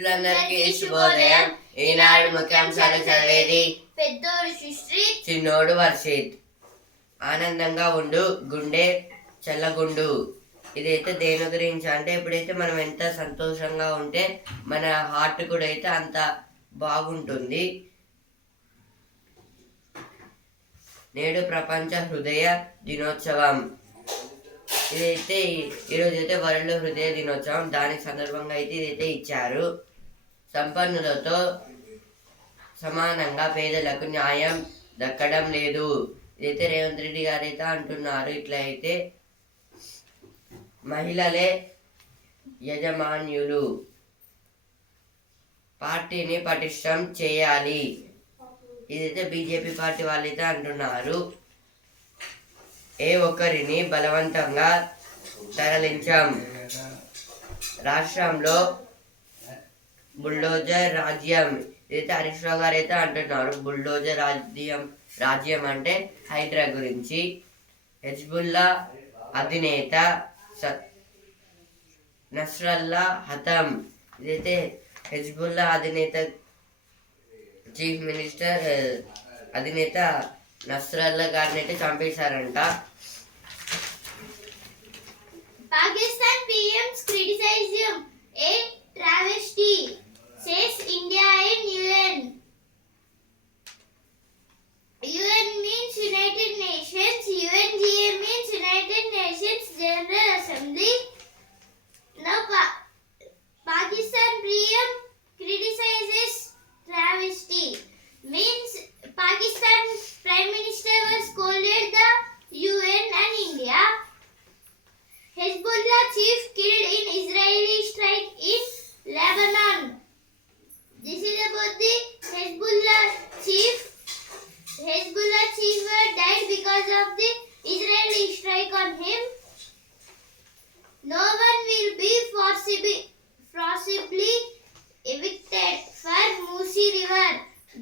మిత్రులందరికీ శుభోదయం. ఈనాడు ముఖ్యాంశాలు చదివేది పెద్దోడు సుశ్రీత్, చిన్నోడు వర్షిత్. ఆనందంగా ఉండు, గుండె చల్లగుండు. ఇదైతే దేని గురించి అంటే, ఇప్పుడైతే మనం ఎంత సంతోషంగా ఉంటే మన హార్ట్ కూడా అయితే అంత బాగుంటుంది. నేడు ప్రపంచ హృదయ దినోత్సవం. ఇదైతే ఈరోజు అయితే వరల్డ్ హృదయ దినోత్సవం. దానికి సందర్భంగా అయితే ఇదైతే ఇచ్చారు. సంపన్నులతో సమానంగా పేదలకు న్యాయం దక్కడం లేదు. ఇదైతే రేవంత్ రెడ్డి గారు అయితే అంటున్నారు. ఇట్లా అయితే మహిళలే యజమాన్యులు, పార్టీని పటిష్టం చేయాలి. ఇదైతే బీజేపీ పార్టీ వాళ్ళైతే అంటున్నారు. ఏ ఒక్కరిని బలవంతంగా తరలించాం. రాష్ట్రంలో బుల్డోజర్ రాజ్యం. ఇదైతే హరీష్ రావు గారు అయితే అంటున్నారు. బుల్డోజర్ రాజ్యం అంటే హైడ్రా గురించి. హెజ్బుల్లా అధినేత నస్రల్లా హతం. ఇదైతే హెజ్బుల్లా అధినేత చీఫ్ మినిస్టర్ అధినేత నస్రల్లా గారిని అయితే చంపేశారంట. Pakistan PM's criticism a travesty, says India in UN. UN means United Nations. UNGA means United Nations General Assembly. Now Pakistan PM criticizes travesty. Means Pakistan Prime Minister was scolded the UN and India. Hezbollah chief killed in Israeli strike in Lebanon. This is about the Hezbollah chief. Hezbollah chief died because of the Israeli strike on him. No one will be forcibly evicted for Musi River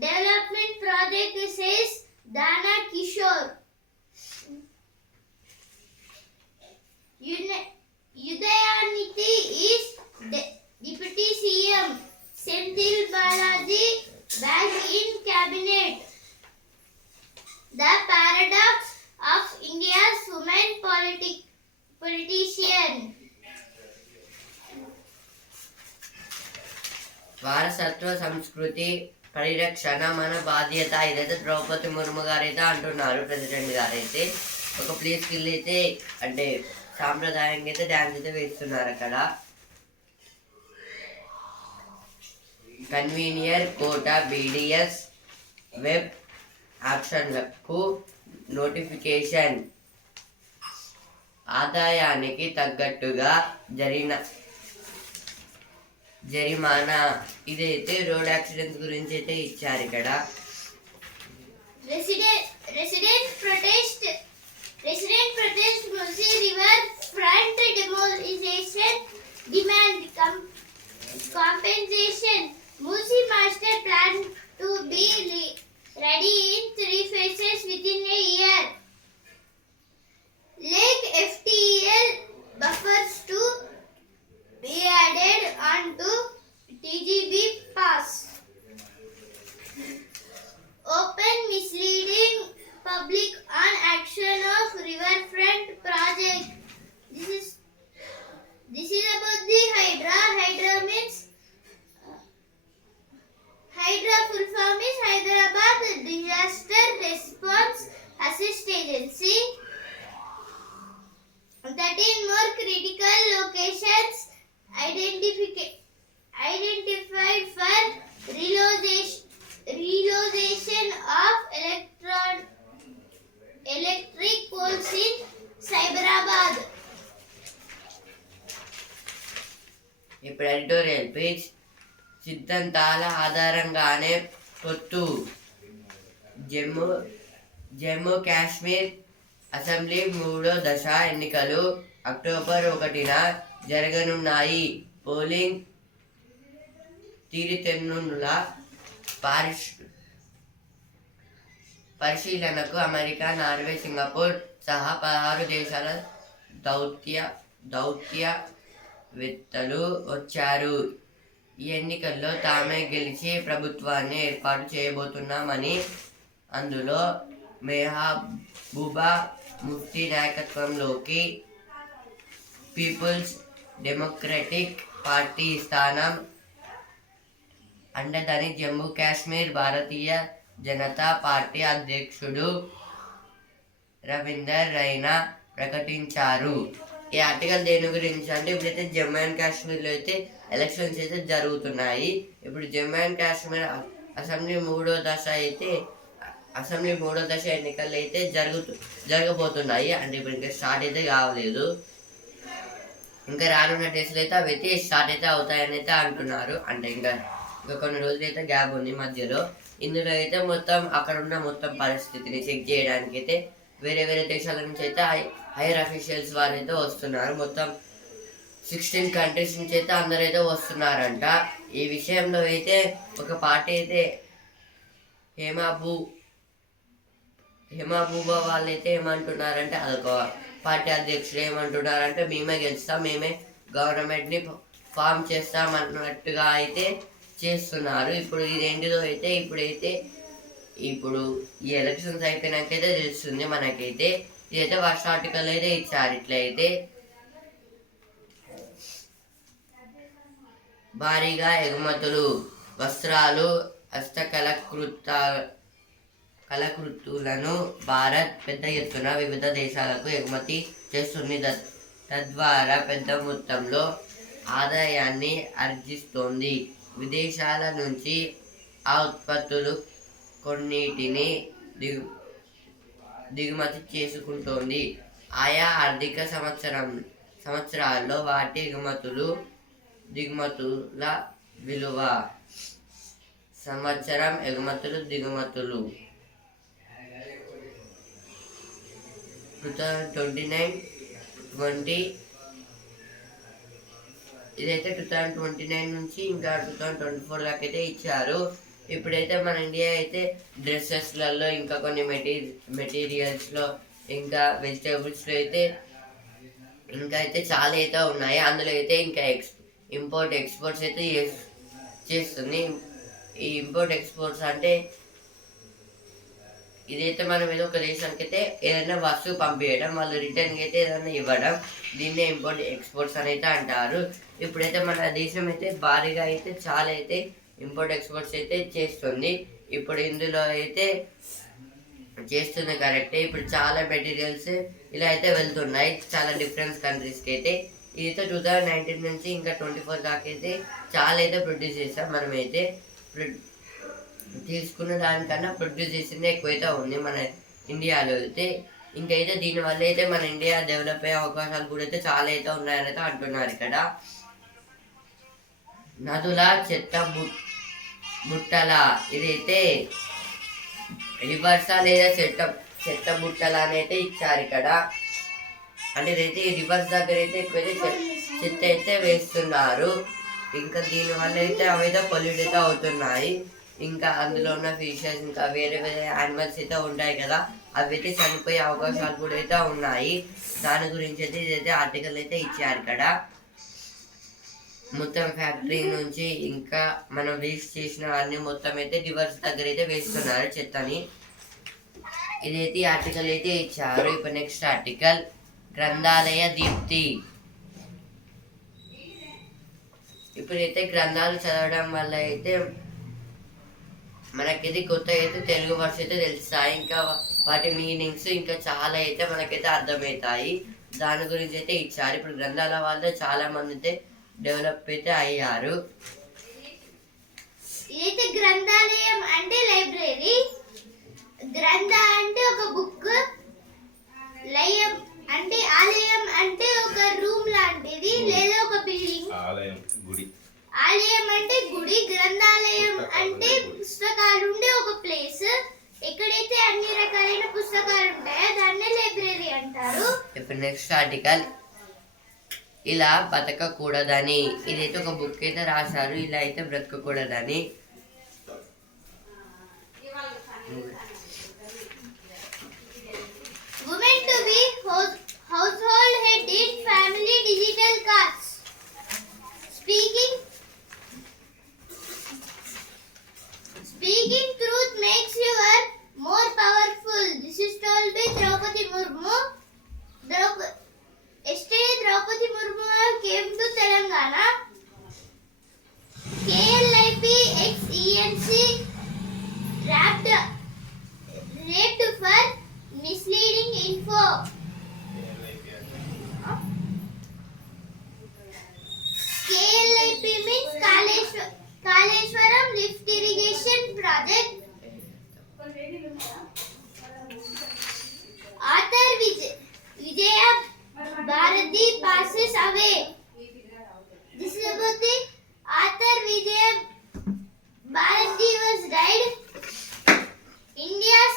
Development Project, says Dana Kishore. Udayaniti is Deputy CM. Senthil Balaji back in cabinet. The paradox of India's women politician. వారసత్వ సంస్కృతి పరిరక్షణ మన బాధ్యత. ఇదైతే ద్రౌపది ముర్ము గారైతే అంటున్నారు. President గారైతే ఒక ప్లేస్కి వెళ్ళి అయితే అంటే సాంప్రదాయంగా అయితే డ్యాన్స్ అయితే వేస్తున్నారు అక్కడ. కన్వీనియర్ కోట బీడీఎస్ వెబ్ ఆప్షన్లకు నోటిఫికేషన్. ఆదాయానికి తగ్గట్టుగా జరిమానా. ఇదైతే రోడ్ యాక్సిడెంట్స్ గురించి అయితే ఇచ్చారు ఇక్కడ. Resident protest Musi River front demolition demand compensation. Musi master plan to be ready in 3 phases within a year. Lake FTL buffers to be added onto TGB pass. Open misleading public on action of riverfront project. This is about the Hydra. Hydra means Hydra full form is Hyderabad Disaster Response Assist Agency. 13 more critical locations identified for relocation of electric poles in Cyberabad. ఇప్పుడు editorial page. సిద్ధాంతాల ఆధారంగానే పొత్తు. Jammu Kashmir assembly 3వ దశ ఎన్నికలు October 1న జరగనున్నాయి. Polling తీరుతెన్నుల పరిశీలనకు America, Norway, Singapore సహా 16 దేశాల దౌత్యవేత్తలు వచ్చారు. ఈ ఎన్నికల్లో తామే గెలిచి ప్రభుత్వాన్ని ఏర్పాటు చేయబోతున్నామని, అందులో మెహబూబా ముఫ్తీ నాయకత్వంలోకి పీపుల్స్ డెమోక్రటిక్ పార్టీ స్థానం అండదని జమ్మూ కాశ్మీర్ భారతీయ జనతా పార్టీ అధ్యక్షుడు రవీందర్ రైనా ప్రకటించారు. ఈ ఆర్టికల్ దేని గురించి అంటే, ఇప్పుడైతే జమ్మూ అండ్ కాశ్మీర్లో అయితే ఎలక్షన్స్ అయితే జరుగుతున్నాయి. ఇప్పుడు జమ్మూ అండ్ కాశ్మీర్ అసెంబ్లీ మూడో దశ ఎన్నికలు అయితే జరగబోతున్నాయి. అంటే ఇప్పుడు ఇంకా స్టార్ట్ అయితే కావలేదు. ఇంకా రానున్న డేస్లో అయితే అవి అయితే స్టార్ట్ అయితే అవుతాయని అయితే అంటున్నారు. అంటే ఇంకా కొన్ని రోజులు అయితే గ్యాప్ ఉంది మధ్యలో. ఇందులో అయితే మొత్తం అక్కడ ఉన్న మొత్తం పరిస్థితిని చెక్ చేయడానికి అయితే వేరే వేరే దేశాల నుంచి అయితే హైయర్ అఫీషియల్స్ వారు అయితే వస్తున్నారు. మొత్తం 16 కంట్రీస్ నుంచి అయితే అందరైతే వస్తున్నారంట. ఈ విషయంలో అయితే ఒక పార్టీ అయితే హేమబూబా వాళ్ళు అయితే ఏమంటున్నారంటే, అదొక పార్టీ అధ్యక్షుడు ఏమంటున్నారంటే, మేమే గెలుస్తాం, మేమే గవర్నమెంట్ని ఫామ్ చేస్తాం అన్నట్టుగా అయితే చేస్తున్నారు. ఇప్పుడు ఇదేంటిదో అయితే ఇప్పుడు ఈ ఎలక్షన్స్ అయిపోయినాకైతే తెలుస్తుంది మనకైతే. ఇదైతే ఫస్ట్ ఆర్టికల్ అయితే ఇచ్చారు. ఇట్లయితే భారీగా ఎగుమతులు, వస్త్రాలు, కళకృతులను భారత్ పెద్ద ఎత్తున వివిధ దేశాలకు ఎగుమతి చేస్తుంది. తద్వారా పెద్ద మొత్తంలో ఆదాయాన్ని ఆర్జిస్తోంది. విదేశాల నుంచి ఆ ఉత్పత్తులు కొన్నిటిని దిగుమతి చేసుకుంటోంది. ఆయా ఆర్థిక సంవత్సరాల్లో వాటి దిగుమతుల విలువ. సంవత్సరం దిగుమతులు 2029-20 ఇదైతే 2029 నుంచి ఇంకా 2024 దాకా అయితే ఇచ్చారు. ఇప్పుడైతే మన ఇండియా అయితే డ్రెస్సెస్లలో, ఇంకా కొన్ని మెటీరియల్స్లో, ఇంకా వెజిటేబుల్స్లో అయితే చాలా అయితే ఉన్నాయి. అందులో అయితే ఇంకా ఇంపోర్ట్ ఎక్స్పోర్ట్స్ అయితే చేస్తుంది. ఈ ఇంపోర్ట్ ఎక్స్పోర్ట్స్ అంటే ఇదైతే మనం ఏదో ఒక దేశానికి అయితే ఏదైనా వస్తువు పంపించడం, వాళ్ళు రిటర్న్కి అయితే ఏదైనా ఇవ్వడం, దీన్నే ఇంపోర్ట్ ఎక్స్పోర్ట్స్ అని అయితే అంటారు. ఇప్పుడైతే మన దేశం అయితే భారీగా అయితే చాలా అయితే ఇంపోర్ట్ ఎక్స్పోర్ట్స్ అయితే చేస్తుంది. ఇప్పుడు ఇందులో అయితే చేస్తుంది కరెక్టే. ఇప్పుడు చాలా మెటీరియల్స్ ఇలా అయితే వెళ్తున్నాయి చాలా డిఫరెంట్ కంట్రీస్కి అయితే. ఇదైతే 2019 నుంచి ఇంకా 24 దాకా అయితే చాలా అయితే ప్రొడ్యూస్ చేస్తాం. మనమైతే తీసుకున్న దానికన్నా ప్రొడ్యూస్ చేసిందే ఎక్కువైతే ఉంది మన ఇండియాలో అయితే. ఇంకైతే దీనివల్ల అయితే మన ఇండియా డెవలప్ అయ్యే అవకాశాలు కూడా అయితే చాలా అయితే ఉన్నాయని అయితే అంటున్నారు. ఇక్కడ నదుల చెత్త బుట్టల, ఇదైతే రివర్సా లేదా చెత్త బుట్టల అని అయితే ఇచ్చారు ఇక్కడ. అంటే ఇదైతే రివర్స్ దగ్గర అయితే ఎక్కువైతే చెత్త అయితే వేస్తున్నారు. ఇంకా దీనివల్ల అయితే అవైతే పొల్యూట్ అయితే అవుతున్నాయి. ఇంకా అందులో ఉన్న ఫిషెస్, ఇంకా వేరే వేరే యానిమల్స్ అయితే ఉంటాయి కదా, అవి అయితే చనిపోయే అవకాశాలు కూడా అయితే ఉన్నాయి. దాని గురించి అయితే ఇదైతే ఆర్టికల్ అయితే ఇచ్చారు ఇక్కడ. మొత్తం ఫ్యాక్టరీ నుంచి ఇంకా మనం వేస్ట్ చేసిన అన్ని మొత్తం అయితే రివర్స్ దగ్గర అయితే వేస్తున్నారు చెత్తని. ఇదైతే ఆర్టికల్ అయితే ఇచ్చారు. ఇప్పుడు నెక్స్ట్ ఆర్టికల్ గ్రంథాలయ దీప్తి. ఇప్పుడైతే గ్రంథాలు చదవడం వల్ల అయితే మనకైతే కొత్త అయితే తెలుగు వర్డ్స్ అయితే తెలుస్తాయి. ఇంకా వాటి మీనింగ్స్ ఇంకా చాలా అయితే మనకైతే అర్థమవుతాయి. దాని గురించి అయితే ఇచ్చారు. ఇప్పుడు గ్రంథాల వల్ల చాలా మంది అయితే డెవలప్ అయితే అయ్యారు. ఇదైతే గ్రంథాలయం అంటే లైబ్రరీ, గ్రంథ అంటే ఒక బుక్, లయం అంటే ఆలయం అంటే ఒక రూమ్ లాంటిది లేదా ఒక బిల్డింగ్. ఆలయం అంటే గుడి, గ్రంథాలయం అంటే పుస్తకాలు ఉండే ఒక ప్లేస్. ఎక్కడైతే అన్ని రకాలైన పుస్తకాలు ఉంటాయో దాన్నే లైబ్రరీ అంటారు. ఇప్పుడు నెక్స్ట్ ఆర్టికల్ ఇలా బతకకూడదని. ఇదైతే ఒక బుక్ అయితే రాశారు, ఇలా అయితే బ్రతకకూడదని. Women to be household head in family digital cards. Speaking Kaleshwaram lift irrigation project. Author Vijaya Bharati passes away. This is about the author Vijaya Bharati was died. India's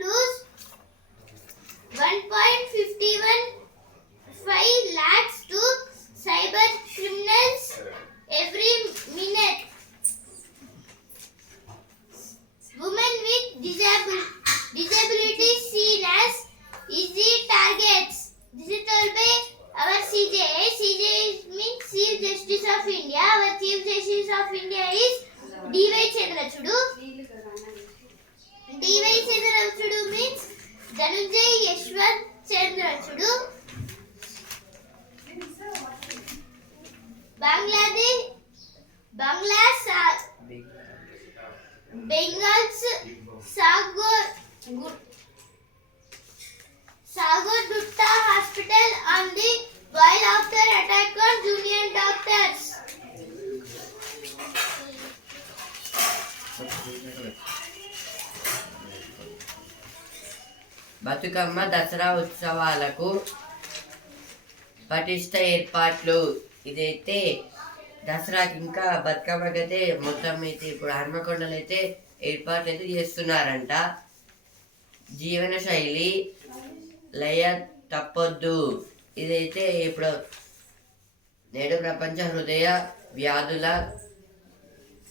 lose 1.515 lakhs to cyber criminals every minute. Women with disabilities seen as easy targets. This is told by our CJA. CJA means Chief Justice of India. Our Chief Justice of India is D.Y. Chandrachudu. D.Y. Chandrachudu means Dhananjay Yashwant Chandrachudu. Bengal's Sagar Dutta Hospital on the while after attack on junior doctors. Bathukamma Dasara ఉత్సవాలకు పటిష్ట ఏర్పాట్లు. ఇదైతే దసరాకి ఇంకా బతుకమ్మకి అయితే మొత్తం అయితే ఇప్పుడు హన్మకొండలో అయితే ఏర్పాట్లు అయితే చేస్తున్నారంట. జీవన శైలి లయ తప్పొద్దు. ఇదైతే ఇప్పుడు నేడు ప్రపంచ హృదయ వ్యాధుల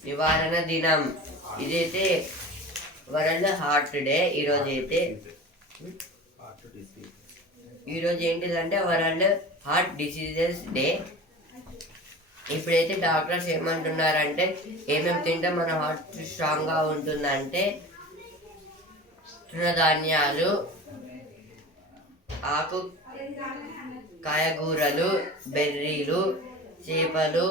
నివారణ దినం. ఇదైతే వరల్డ్ హార్ట్ డే. ఈరోజు ఏంటిదంటే వరల్డ్ హార్ట్ డిసీజెస్ డే. ఇప్పుడైతే డాక్టర్స్ ఏమంటున్నారంటే ఏమేమి తింటే మన హార్ట్ స్ట్రాంగ్గా ఉంటుందంటే తృణధాన్యాలు, ఆకు కాయగూరలు, బెర్రీలు, చేపలు,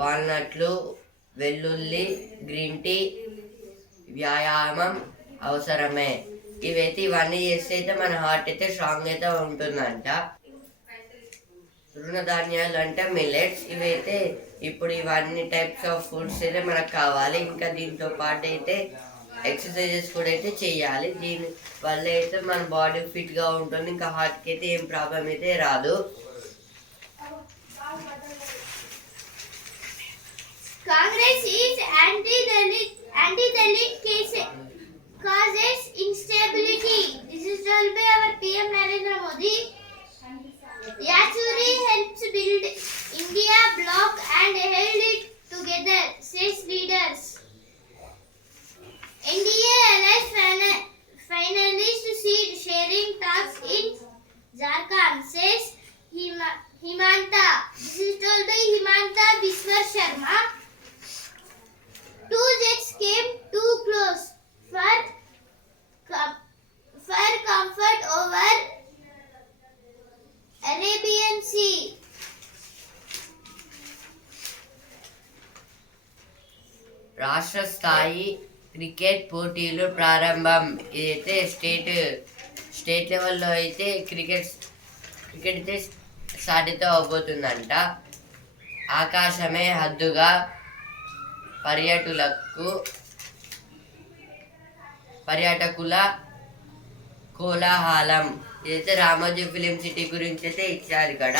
వాల్నట్లు, వెల్లుల్లి, గ్రీన్ టీ, వ్యాయామం అవసరమే. ఇవన్నీ చేస్తే అయితే మన హార్ట్ అయితే స్ట్రాంగ్ అయితే ఉంటుందంట. తృణధాన్యాలు అంటే మిల్లెట్స్. ఇవైతే ఇప్పుడు ఇవన్నీ టైప్స్ ఆఫ్ ఫుడ్స్ అయితే మనకు కావాలి. ఇంకా దీంతో పాటు అయితే ఎక్సర్సైజెస్ కూడా అయితే చేయాలి. దీని వల్ల అయితే మన బాడీ ఫిట్గా ఉంటుంది. ఇంకా హార్ట్కి అయితే ఏం ప్రాబ్లం అయితే రాదు. Congress is anti-Dalit causes instability. This is told by our PM Narendra Modi. Yachuri helps build India bloc and held it together, says leaders. NDA allies finalist seat sharing talks in Jharkhand, says Himanta. This is told by Himanta Biswar Sharma. Two jets came too close for comfort over Arabian Sea. రాష్ట్ర స్థాయి cricket పోటీలు ప్రారంభం. ఇదైతే state లెవెల్లో అయితే cricket అయితే start అయితే అవబోతుందంట. ఆకాశమే హద్దుగా పర్యాటకుల కోలాహలం. ఇదైతే రామోజీ ఫిలిం సిటీ గురించి అయితే ఇచ్చారు ఇక్కడ.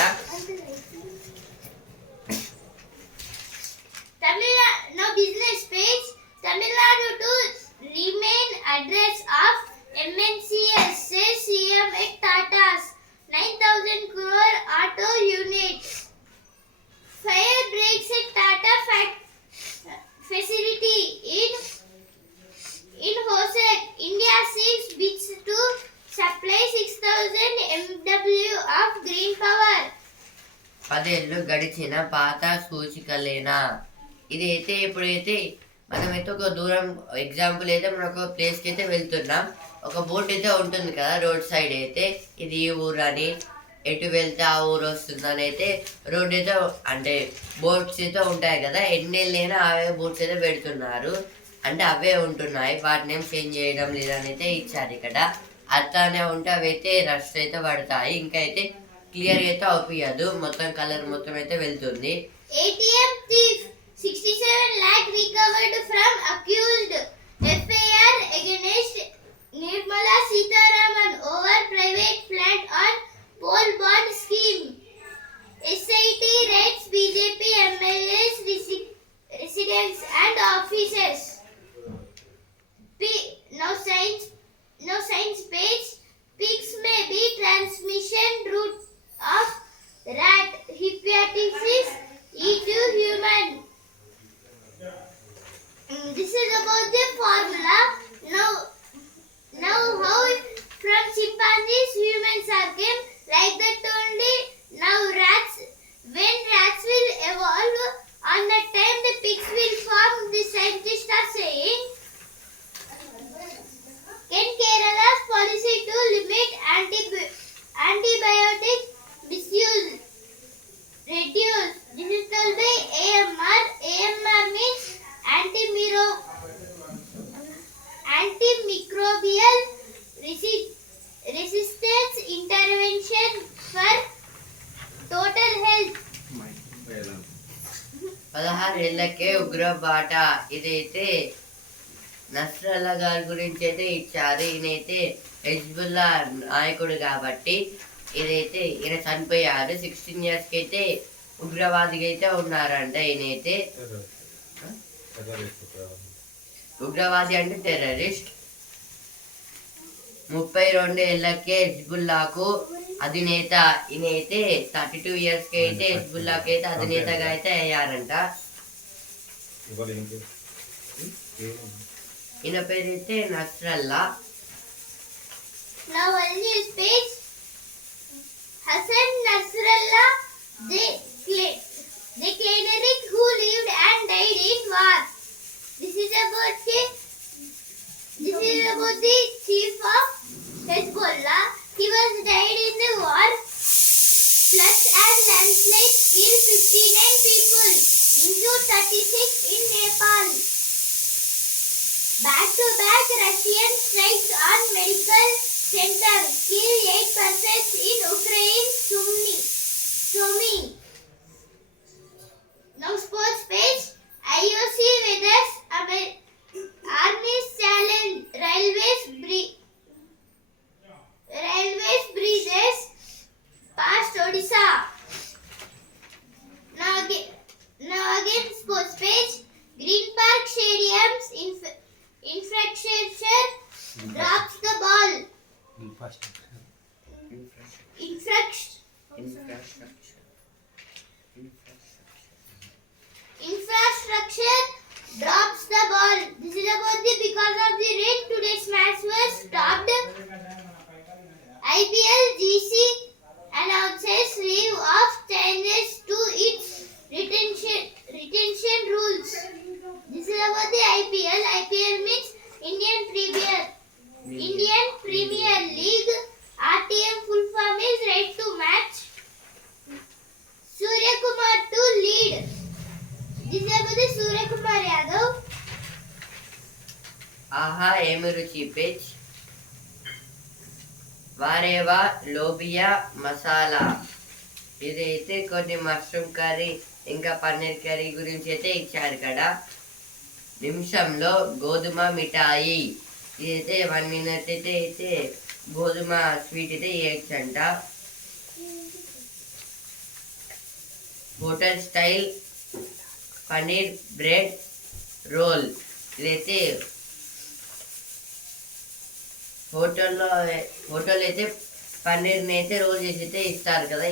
Now business page. Tamil Nadu to remain address of MNCs, says CM at Tata's 9,000 crore auto unit. Fire breaks at Tata facility in Hosek. India seeks bids to supply 6,000 MW of green power. 10 ఏళ్ళు గడిచిన పాత సూచికలేనా. ఇది అయితే ఇప్పుడైతే మనమైతే ఒక దూరం example అయితే మనం ఒక ప్లేస్కి అయితే వెళ్తున్నాం. ఒక బోట్ అయితే ఉంటుంది కదా రోడ్ సైడ్ అయితే, ఇది ఈ ఊరు అని, ఎటు వెళ్తే ఆ ఊరు వస్తుందని అయితే రోడ్ అయితే అంటే బోట్స్ అయితే ఉంటాయి కదా, ఎన్నేళ్ళైనా అవే బోట్స్ అయితే పెడుతున్నారు. అంటే అవే ఉంటున్నాయి, వాటిని ఏం చేంజ్ చేయడం లేదని అయితే ఇచ్చారు ఇక్కడ. అట్లానే ఉంటే అవి అయితే రష్ అయితే పడతాయి. ఇంకా అయితే క్లియర్ అయితే అవుపియదు, మొత్తం కలర్ మొత్తం అయితే వెళ్తుంది. ATM thief 67 lakh recovered from accused. FIR against Nirmala Sitharaman over private plant on poll bond scheme. SIT raids BJP MLAs residence and offices. No science page. Pigs may be transmission route of rat hepatitis E to human. This is about the formula. Now how from chimpanzees humans are came like that only. Now rats, when rats will evolve, on that time the pigs will form. The scientists are saying, can Kerala's policy to limit antibiotic misuse reduce? This is told by AMR. AMR means antimicrobial resistance intervention for total health. 16 ఏళ్లకే ఉగ్రబాట. ఇదైతే Nasrallah గారి గురించి అయితే ఇచ్చారు. ఈయనైతే Hezbollah నాయకుడు కాబట్టి ఇదైతే ఈయన చనిపోయారు. 16 years కి అయితే ఉగ్రవాదిగా అయితే ఉన్నారంట. ఈయనైతే ఉగ్రవాది అంటే టెర్రరిస్ట్. 32 ఏళ్లకే హెజ్బుల్లాకు అధినేత. ఈయనైతే 32 years కి అయితే హెజ్బుల్లాకి అయితే అధినేతగా అయితే అయ్యారంట. ఈయన పేరు అయితే Nasrallah. Now on this page, Hassan Nasrallah, the cleric who lived and died in war. This is about the chief of Hezbollah. He was died in the war. Floods and landslides killed 59 people, injured 36 in Nepal. Back-to-back Russian strikes on medical center kill 8 persons in Ukraine. Sumy. Now sports page. IOC weathers Army's challenge. Railways bridges past Odisha. Now again sports page. Green Park Stadium's infrastructure drops the ball. Infrastructure drops the ball. This is about the because of the rain today's match was stopped. IPL GC announces leave of changes to its retention rules. This is about the IPL. IPL means Indian Premier League. RTM full form is right to match. Surya Kumar to lead. This is about the Surya Kumar Yadav. ఆహా ఏమి రుచి page. వారేవా lobia masala. ఇదైతే కొన్ని mushroom curry ఇంకా paneer curry గురించి అయితే ఇచ్చారు కదా. నిమిషంలో గోధుమ మిఠాయి. ఇదైతే 1 minute అయితే గోధుమ స్వీట్ అయితే వేయచ్చంట. Hotel style paneer bread roll. ఇదైతే హోటల్లో అయితే పన్నీర్ని అయితే రోల్ చేసి అయితే ఇస్తారు కదా.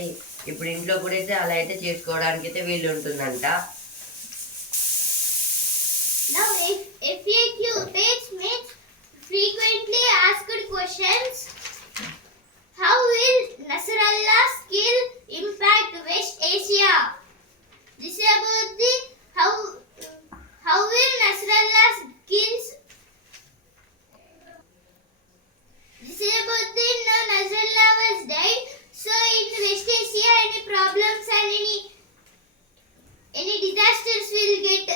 ఇప్పుడు ఇంట్లో కూడా అయితే అలా అయితే చేసుకోవడానికి అయితే వీలు ఉంటుందంట. Now FAQ page means frequently asked questions. How will Nasrallah's kill impact West Asia? This is about the how will Nasrallah's kills. This is about the Nasrallah was died. So in West Asia any problems and any disasters will get.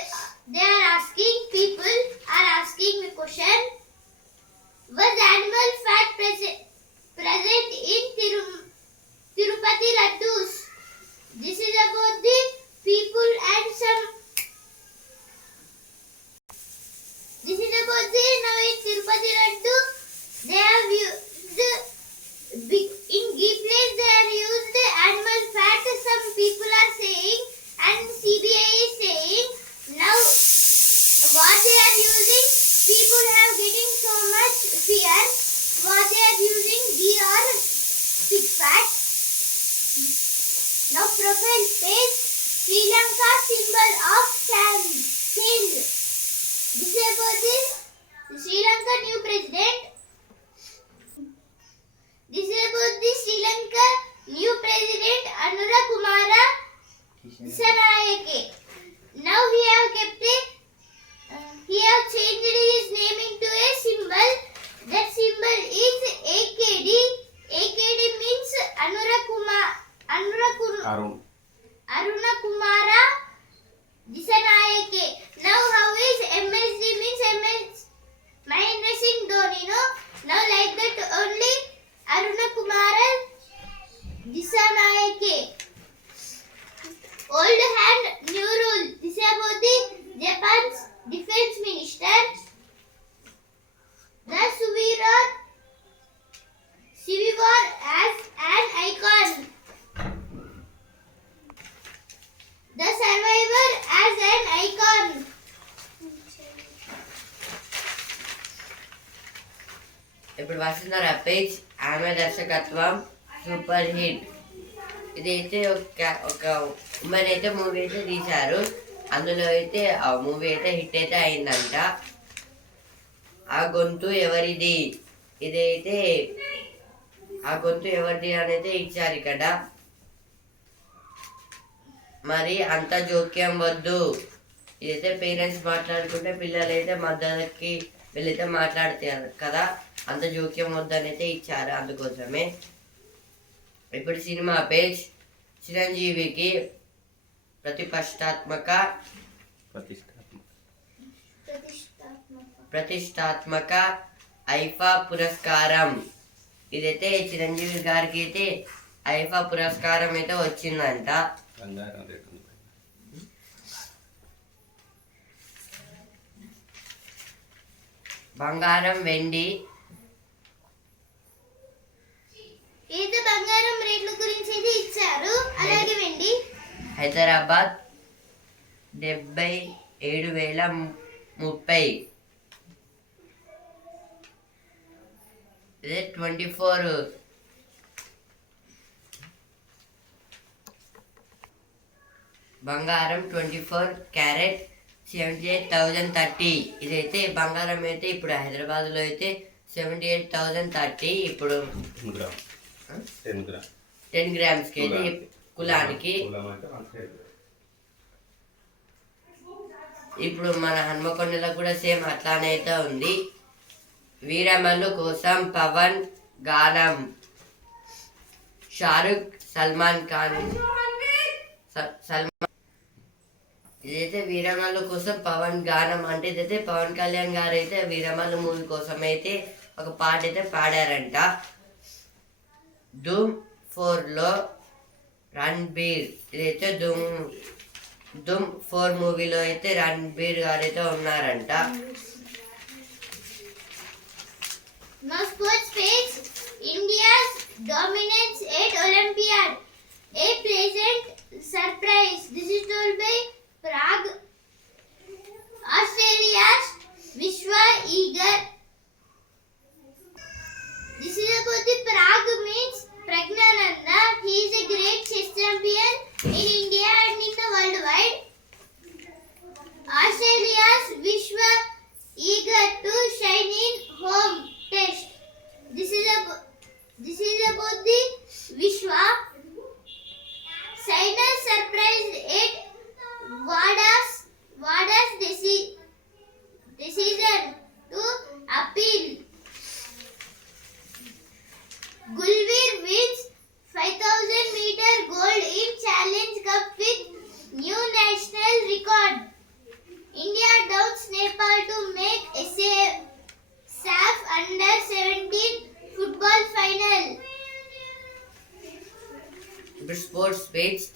People are asking the question, was animal fat present in Tirupati Laddus. This is about the people and some. This is about the now in Tirupati Laddu. They have used in ghee place. They are used animal fat. Some people are saying, and CBI is saying now what they are using. People have getting so much fear. What they are using ghee or pig fat. Now profile page Sri Lanka symbol of change. This is about the Sri Lanka new president. This is about the Sri Lanka new president Anura Kumara Dissanayake. Now he have kept it. He have changed his name into a symbol. That symbol is AKD. AKD means Aruna Kumara Dissanayake. Now how is MSD means MS Mahendra Singh Dhoni, no? Now like that only Aruna Kumara Dissanayake. Old hand, new rule. This is about the Japan's defense minister. The Civil War as an icon. The Survivor as an icon. ఇప్పుడు వస్తున్నారా page ఆమె దర్శకత్వం super hit. ఇదైతే ఒక women అయితే movie అయితే తీశారు. అందులో అయితే ఆ మూవీ అయితే హిట్ అయితే అయిందంట. ఆ గొంతు ఎవరిది, ఇదైతే ఆ గొంతు ఎవరిది అనేది ఇచ్చారు ఇక్కడ. మరి అంత జోక్యం వద్దు. ఇదైతే పేరెంట్స్ మాట్లాడుకుంటే పిల్లలు అయితే మద్దతుకి వీళ్ళైతే మాట్లాడతారు కదా, అంత జోక్యం వద్దు అని అయితే ఇచ్చారు. అందుకోసమే ఇప్పుడు సినిమా పేజ్ చిరంజీవికి ప్రతిష్టాత్మక ఐఫా పురస్కారం. ఇదైతే చిరంజీవి గారికి అయితే ఐఫా పురస్కారం అయితే వచ్చిందంట. బంగారం వెండి. ఏదో బంగారం రేట్ల గురించి అయితే ఇచ్చారు. అలాగే వెండి హైదరాబాద్ 77,030. ఇదే 24 బంగారం 24 క్యారెట్ 78,030. ఇదైతే బంగారం అయితే ఇప్పుడు హైదరాబాద్లో అయితే 78,030. ఇప్పుడు 10 గ్రామ్స్కి అయితే కులానికి. ఇప్పుడు మన హన్మకొండలో కూడా సేమ్ అట్లానే అయితే ఉంది. వీరమల్లు కోసం పవన్ గానం. షారుఖ్ సల్మాన్ ఖాన్ ఇదైతే వీరమల్లు కోసం పవన్ గానం అంటే ఇదైతే పవన్ కళ్యాణ్ గారు అయితే వీరమల్లు మూవీ కోసం అయితే ఒక పాట అయితే పాడారంట. ధూమ్ 4లో రణ్బీర్, ఇదైతే ధూమ్ 4 మూవీలో అయితే రణ్బీర్ గారు అయితే ఉన్నారంట. Now sports page India's dominance at Olympiad. A pleasant surprise. This is told by Prague. Australia's Vishwa Eager. This is about the Prague means Pragnananda. He is a great chess champion in India and in the worldwide. Australia's Vishwa eager to shine in home test. This is about the Vishwa. Saina surprised at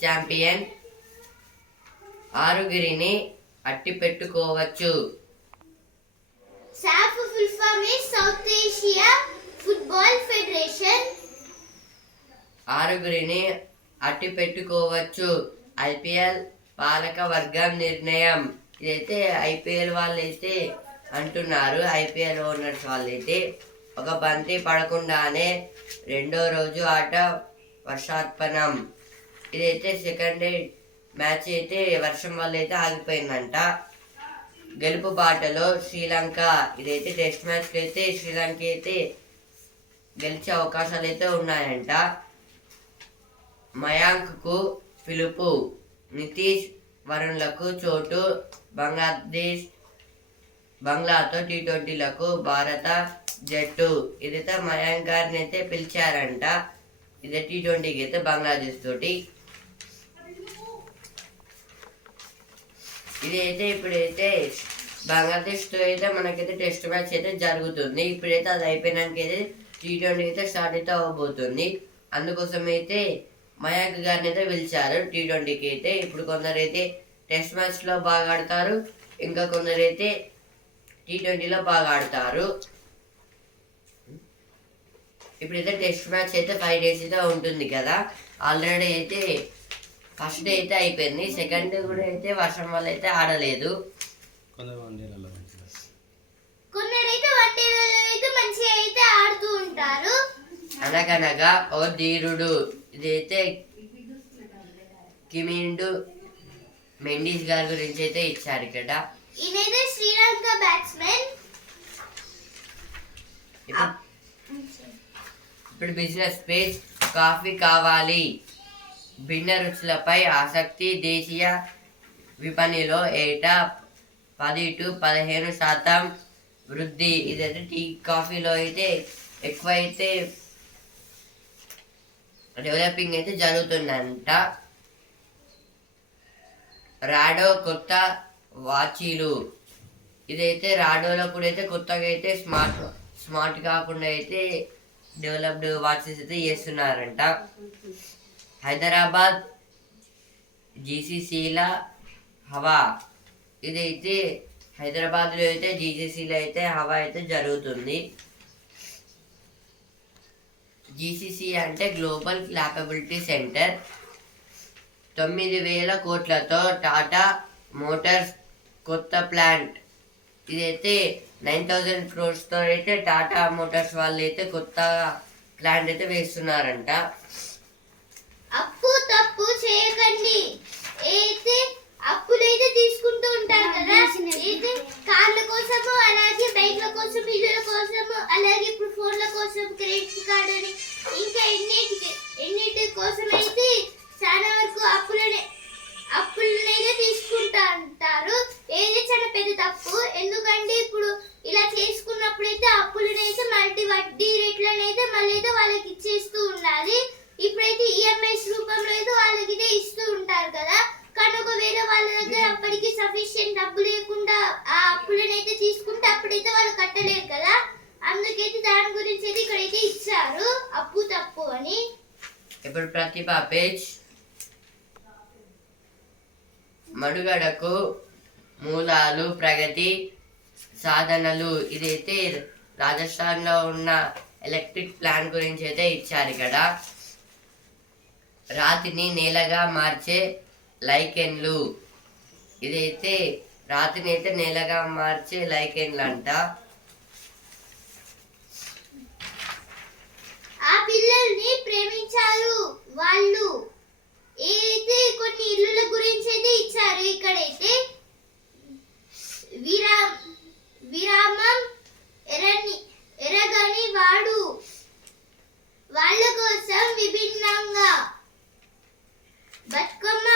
champion. ఆరుగురిని అట్టి పెట్టుకోవచ్చు. SAF full form is South Asia Football Federation. ఆరుగురిని అట్టి పెట్టుకోవచ్చు. IPL పాలక వర్గం నిర్ణయం. ఇదైతే IPL వాళ్ళైతే అంటున్నారు. IPL ఓనర్స్ వాళ్ళైతే ఒక బంతి పడకుండానే రెండో రోజు ఆట వర్షాత్పన్నం. ఇదైతే సెకండ్ మ్యాచ్ అయితే వర్షం వల్ల అయితే ఆగిపోయిందంట. గెలుపు బాటలో శ్రీలంక. ఇదైతే టెస్ట్ మ్యాచ్కి అయితే శ్రీలంక అయితే గెలిచే అవకాశాలు అయితే ఉన్నాయంట. మయాంక్కు పిలుపు. నితీష్ వరుణ్లకు చోటు. బంగ్లాతో T20లకు భారత జట్టు. ఇదైతే మయాంక్ గారిని అయితే పిలిచారంట. ఇదే T20కి అయితే బంగ్లాదేశ్ తోటి. ఇదైతే ఇప్పుడైతే బంగ్లాదేశ్తో అయితే మనకైతే టెస్ట్ మ్యాచ్ అయితే జరుగుతుంది. ఇప్పుడైతే అది అయిపోయినాక అయితే T20 అయితే స్టార్ట్ అయితే అవ్వబోతుంది. అందుకోసం అయితే మయాంక్ గారిని అయితే పిలిచారు T20కి అయితే. ఇప్పుడు కొందరైతే టెస్ట్ మ్యాచ్లో బాగా ఆడతారు, ఇంకా కొందరైతే T20లో బాగా ఆడతారు. ఇప్పుడైతే టెస్ట్ మ్యాచ్ అయితే 5 days అయితే ఉంటుంది కదా. ఆల్రెడీ అయితే ఫస్ట్ డే అయితే అయిపోయింది. సెకండ్ డే కూడా అయితే వర్షం వల్ల అయితే ఆడలేదు. కొందరైతే వన్డేలలో అయితే మంచిగా అయితే ఆడుతూ ఉంటారు. అనగనగా ఓ ధీరుడు. ఇదైతే కిమిండు మెండిస్ గారి గురించి అయితే ఇచ్చారు ఇక్కడ. ఈయనైతే శ్రీలంక బ్యాట్స్మెన్. ఇప్పుడు బిజినెస్ పేజ్. కాఫీ కావాలి. భిన్న రుచులపై ఆసక్తి. దేశీయ విపణిలో ఏటా 10 to 15% వృద్ధి. ఇదైతే టీ కాఫీలో అయితే ఎక్కువ అయితే డెవలపింగ్ అయితే జరుగుతుందంట. రాడో కొత్త వాచీలు. ఇదైతే రాడోలో కూడా అయితే కొత్తగా అయితే స్మార్ట్ కాకుండా అయితే డెవలప్డ్ వాచెస్ అయితే చేస్తున్నారంట. హైదరాబాద్ GCCల హవా. ఇదైతే హైదరాబాద్లో అయితే GCCలో అయితే హవా అయితే జరుగుతుంది. GCC అంటే గ్లోబల్ క్యాపబిలిటీ సెంటర్. 9,000 కోట్లతో టాటా మోటార్స్ కొత్త ప్లాంట్. ఇదైతే 9,000 crores అయితే టాటా మోటార్స్ వాళ్ళు అయితే కొత్త ప్లాంట్ అయితే వేస్తున్నారంట. అప్పు తప్పు చేయకండి. అయితే అప్పులైతే తీసుకుంటూ ఉంటారు కదా. అయితే కార్ల కోసము, అలాగే బైక్ల కోసం, ఇళ్ళ కోసము, అలాగే ఇప్పుడు ఫోన్ల కోసం, క్రెడిట్ కార్డ్ అని ఇంకా ఎన్నిటి కోసం అయితే చాలా వరకు అప్పులనైతే తీసుకుంటా అంటారు. ఏది చాలా పెద్ద తప్పు. ఎందుకంటే ఇప్పుడు ఇలా చేసుకున్నప్పుడైతే అప్పులనైతే మల్టీ వడ్డీ రేట్లనైతే మళ్ళీ అయితే వాళ్ళకి ఇచ్చేస్తూ ఉండాలి. ఇప్పుడైతే EMIs రూపంలో అయితే వాళ్ళకి ఇస్తూ ఉంటారు కదా. కానీ ఒకవేళ వాళ్ళ దగ్గర అప్పటికి సఫిషియెంట్ డబ్బు లేకుండా ఆ అప్పులనైతే తీసుకుంటే అప్పుడైతే వాళ్ళు కట్టలేరు కదా. అందుకైతే దాని గురించి అయితే ఇక్కడైతే ఇచ్చారు అప్పు తప్పు అని. ఇప్పుడు ప్రతిభ పేజ్. మనుగడకు మూలాలు, ప్రగతి సాధనలు. ఇదైతే రాజస్థాన్లో ఉన్న ఎలక్ట్రిక్ ప్లాంట్ గురించి అయితే ఇచ్చారు ఇక్కడ. రాతిని నేలగా మార్చే లైకెన్లు. ఇదైతే రాతిని అయితే నేలగా మార్చే లైకెన్లు అంట. ఆ పిల్లల్ని ప్రేమించారు వాళ్ళు. ఏదైతే కొన్ని ఇళ్ళ గురించి అయితే ఇచ్చారు ఇక్కడైతే. విరామం ఎరగని వాడు వాళ్ళ కోసం విభిన్నంగా బతుకమ్మ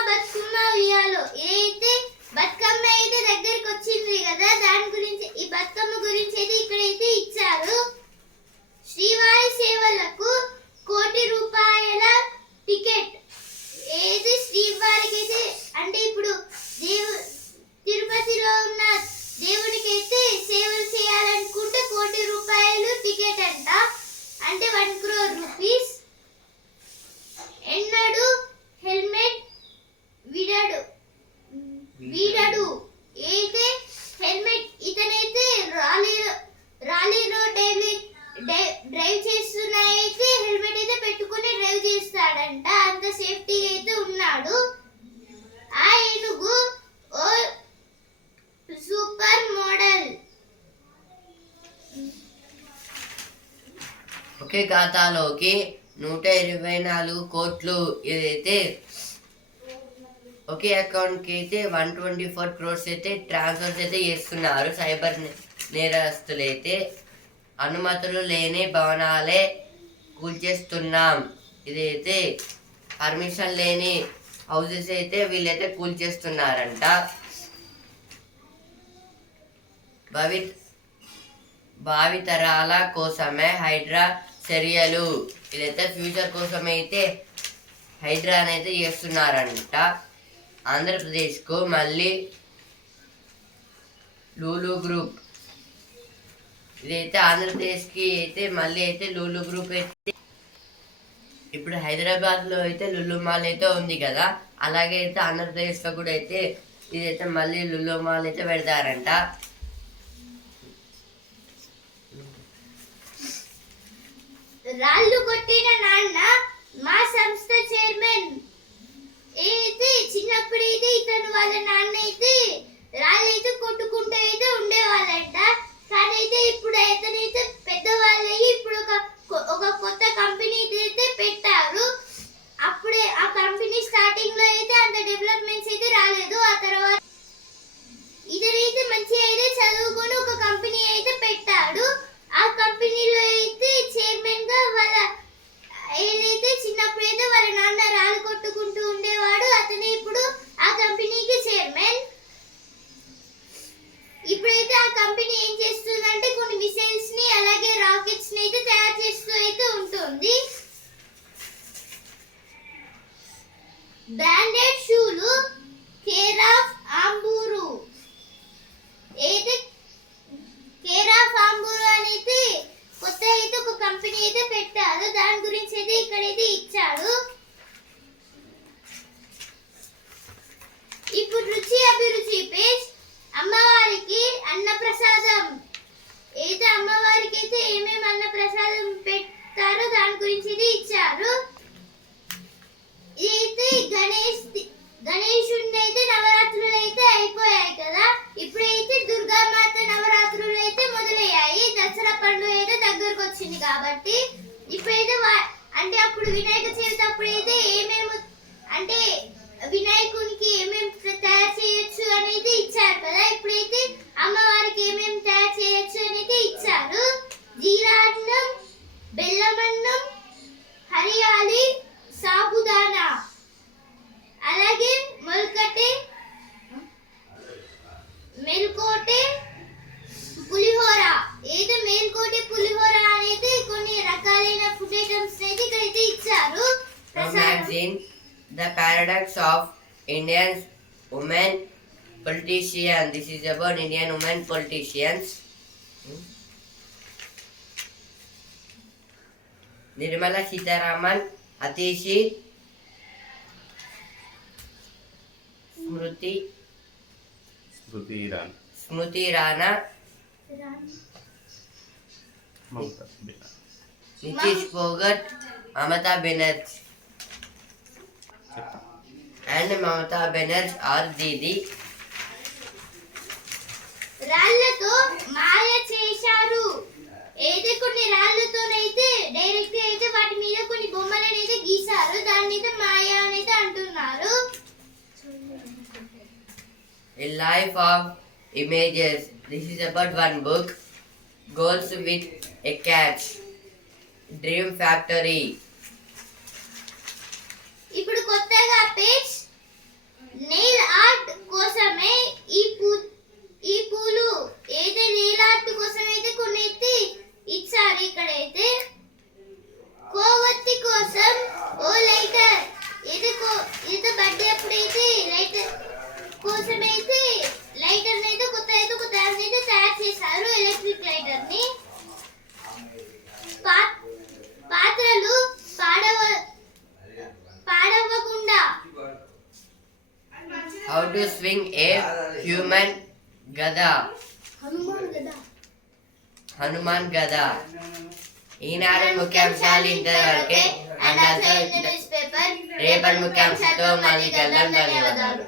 ఉయ్యాలో. ఏదైతే బతుకమ్మ అయితే దగ్గరికి వచ్చింది కదా, దాని గురించి ఈ బతుకమ్మ గురించి అయితే ఇక్కడైతే ఇచ్చారు. శ్రీవారి సేవలకు ₹1,00,00,000 టికెట్. ఏది శ్రీవారికి ఒకే ఖాతాలోకి 124 కోట్లు ఇదైతే ఒకే అకౌంట్కి అయితే 124 crores అయితే ట్రాన్స్ఫర్స్ అయితే చేస్తున్నారు. సైబర్ నేరస్తులు అయితే అనుమతులు లేని భవనాలే కూల్చేస్తున్నాం. ఇదైతే పర్మిషన్ లేని హౌసెస్ అయితే వీళ్ళైతే కూల్చేస్తున్నారంట. భావితరాల కోసమే హైడ్రా చర్యలు. ఇదైతే ఫ్యూచర్ కోసమే అయితే హైడ్రా అయితే చేస్తున్నారంట. ఆంధ్రప్రదేశ్కు మళ్ళీ లూలు గ్రూప్. ఇదైతే ఆంధ్రప్రదేశ్కి అయితే మళ్ళీ అయితే లూలు గ్రూప్ అయితే ఇప్పుడు హైదరాబాద్లో అయితే లులు మాల్ అయితే ఉంది కదా, అలాగే అయితే ఆంధ్రప్రదేశ్లో కూడా అయితే ఇదైతే మళ్ళీ లులు మాల్ అయితే పెడతారంట. రాళ్ళు కొట్టిన నాన్న మా సంస్థ చైర్మన్. అయితే చిన్నప్పుడు అయితే ఇతను వాళ్ళ నాన్న అయితే రాళ్ళు అయితే కొట్టుకుంటూ అయితే ఉండేవాళ్ళంట. కానీ అయితే ఇప్పుడు అతనైతే పెద్దవాళ్ళయ్యి ఇప్పుడు ఒక కొత్త కంపెనీ అయితే పెట్టారు. అప్పుడే ఆ కంపెనీ స్టార్టింగ్ లో అయితే అంత డెవలప్మెంట్స్ అయితే రాలేదు. ఆ తర్వాత ఇతనైతే మంచిగా అయితే చదువుకొని ఒక కంపెనీ అయితే పెట్టాడు. ఆ కంపెనీలో అయితే చైర్మన్ గా వాళ్ళ ఏదైతే చిన్నప్పుడు అయితే వాళ్ళ నాన్న రాళ్ళు కొట్టుకుంటూ ఉండేవాడు, అతనే ఇప్పుడు ఆ కంపెనీకి చైర్మన్. ఇప్పుడైతే ఆ కంపెనీ ఏం చేస్తుందంటే కొన్ని మిసైల్స్ ని అలాగే రాకెట్స్ ని అయితే తయారు చేస్తూ అయితే ఉంటుంది. బ్రాండెడ్ షూలు కేర్ ఆఫ్ ఆంబూరు. అయితే కేర్ ఆఫ్ ఆంబూరు అనేది కొత్త అయితే ఒక కంపెనీ అయితే పెట్టారు. దాని గురించి అయితే ఇక్కడైతే ఇచ్చాడు. ఇప్పుడు రుచి అభిరుచి పేజ్. అమ్మవారికి అన్నప్రసాదం. అయితే అమ్మవారికి అయితే ఏమేమి అన్నప్రసాదం పెడతారో దాని గురించి అయితే ఇచ్చారు. ఇదైతే గణేశుడిని అయితే నవరాత్రులు అయితే అయిపోయాయి కదా, ఇప్పుడైతే దుర్గామాత నవరాత్రులు అయితే మొదలయ్యాయి. దసరా పండుగ అయితే దగ్గరకు వచ్చింది కాబట్టి ఇప్పుడైతే అంటే అప్పుడు వినాయక చవితి అప్పుడు అయితే ఏమేమి అంటే వినాయకునికి ఏమేమి తయారు చేయొచ్చు అనేది ఇచ్చారు కదా, ఇప్పుడైతే అమ్మవారికి ఏమేమి తయారు చేయొచ్చు అనేది ఇచ్చారు. జీరాన్నం, బెల్లమన్నం, హరియాలి, సాబుదానా, అలాగే మెల్కోటే పులిహోర. ఏదో మెల్కోటే పులిహోర అనేది కొన్ని రకాలైన ఫుడ్ ఐటమ్స్ అయితే ఇక్కడైతే ఇచ్చారు. Magazine The Paradox of Indian Women Politicians. This is about Indian women politicians. Nirmala Sitharaman, Atishi, Smriti Irani, Nitish Phogat, Mamata Banerjee. And Mamata Banerjee are Didi. రాళ్లతో మాయ చేశారు. ఏదో కొన్ని రాళ్లతోనైతే డైరెక్ట్ అయితే వాటి మీద కొన్ని బొమ్మలను అయితే గీశారు. దాన్ని అయితే మాయ అనేది అంటున్నారు. A life of images. This is about one book. Goals with a catch. Dream Factory. ఇప్పుడు కొత్తగా పేజ్ నెయిల్ ఆర్ట్ కోసమే ఈ పూలు ఏదో నెయిల్ ఆర్ట్ కోసం అయితే కొన్ని అయితే ఇచ్చారు. ఇక్కడైతే కోవత్తి కోసం ఓ లైటర్. ఏదో బర్త్డే అప్పుడైతే లైటర్ కోసం అయితే లైటర్ అయితే కొత్త దాన్ని అయితే తయారు చేశారు, ఎలక్ట్రిక్ లైటర్ ని. పాత్రలు పాడవకుండా. How to swing a human gada. Hanuman gada. ఈనాడు ముఖ్యాంశాలు ఇంతవరకే. రేపటి ముఖ్యాంశాలతో మళ్ళీ కలుద్దాం. ధన్యవాదాలు.